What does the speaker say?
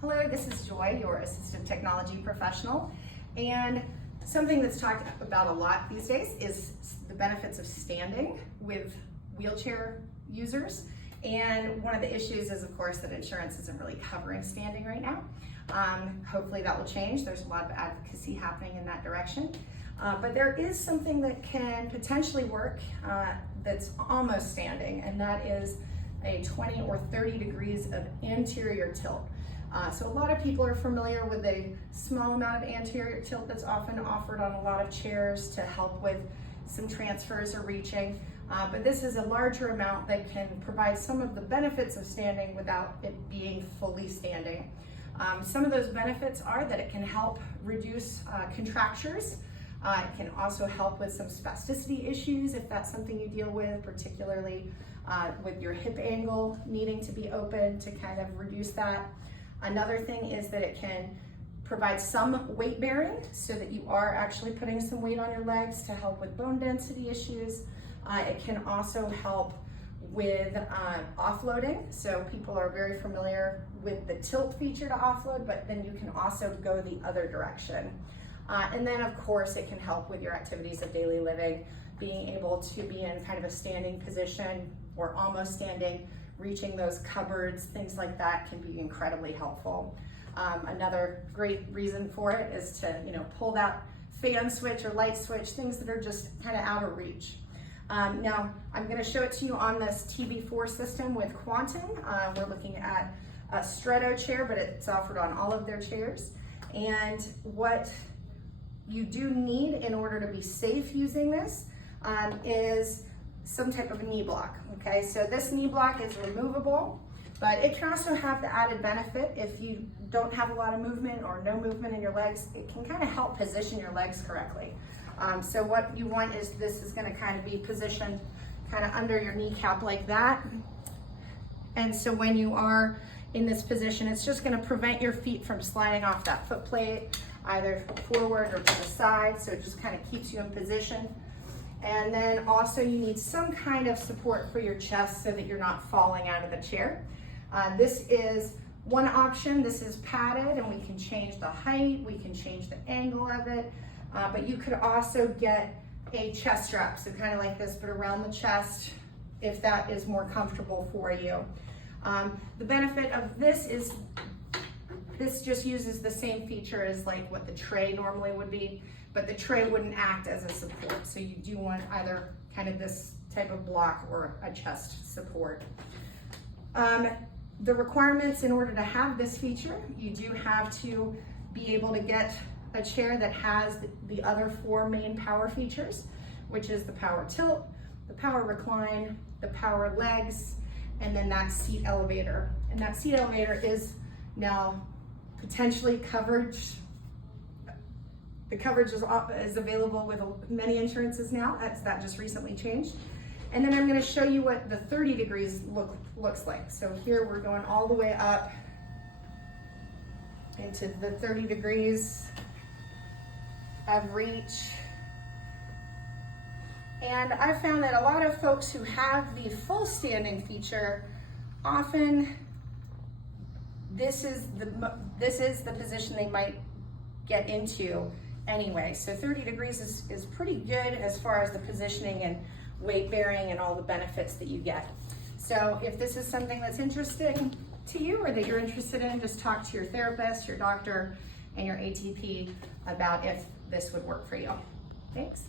Hello, this is Joy, your assistive technology professional, and something that's talked about a lot these days is the benefits of standing with wheelchair users. And one of the issues is, of course, that insurance isn't really covering standing right now. Hopefully that will change. There's a lot of advocacy happening in that direction. But there is something that can potentially work that's almost standing, and that is a 20 or 30 degrees of anterior tilt. So a lot of people are familiar with a small amount of anterior tilt that's often offered on a lot of chairs to help with some transfers or reaching. But this is a larger amount that can provide some of the benefits of standing without it being fully standing. Some of those benefits are that it can help reduce contractures. It can also help with some spasticity issues if that's something you deal with, particularly with your hip angle needing to be open to kind of reduce that. Another thing is that it can provide some weight bearing so that you are actually putting some weight on your legs to help with bone density issues. It can also help with offloading. So people are very familiar with the tilt feature to offload, but then you can also go the other direction. And then of course it can help with your activities of daily living, being able to be in kind of a standing position or almost standing, reaching those cupboards, things like that can be incredibly helpful. Another great reason for it is to pull that fan switch or light switch, things that are just kind of out of reach. Now I'm going to show it to you on this TB4 system with Quantum. We're looking at a Stretto chair, but it's offered on all of their chairs. And what you do need in order to be safe using this is some type of a knee block. Okay, so this knee block is removable, but it can also have the added benefit if you don't have a lot of movement or no movement in your legs. It can kind of help position your legs correctly. So what you want is this is going to kind of be positioned kind of under your kneecap like that. And so when you are in this position, it's just going to prevent your feet from sliding off that foot plate, either forward or to the side. So it just kind of keeps you in position. And then also you need some kind of support for your chest so that you're not falling out of the chair. This is one option. This is padded and we can change the height, we can change the angle of it, but you could also get a chest strap, so kind of like this, but around the chest if that is more comfortable for you. The benefit of this is this just uses the same feature as like what the tray normally would be, but the tray wouldn't act as a support. So you do want either kind of this type of block or a chest support. The requirements in order to have this feature, you do have to be able to get a chair that has the other four main power features, which is the power tilt, the power recline, the power legs, and then that seat elevator. And that seat elevator is now potentially coverage. The coverage is available with many insurances now. That just recently changed. And then I'm going to show you what the 30 degrees looks like. So here we're going all the way up into the 30 degrees of reach. And I've found that a lot of folks who have the full standing feature, often this is the position they might get into anyway. So 30 degrees is pretty good as far as the positioning and weight bearing and all the benefits that you get. So if this is something that's interesting to you or that you're interested in, just talk to your therapist, your doctor, and your ATP about if this would work for you. Thanks.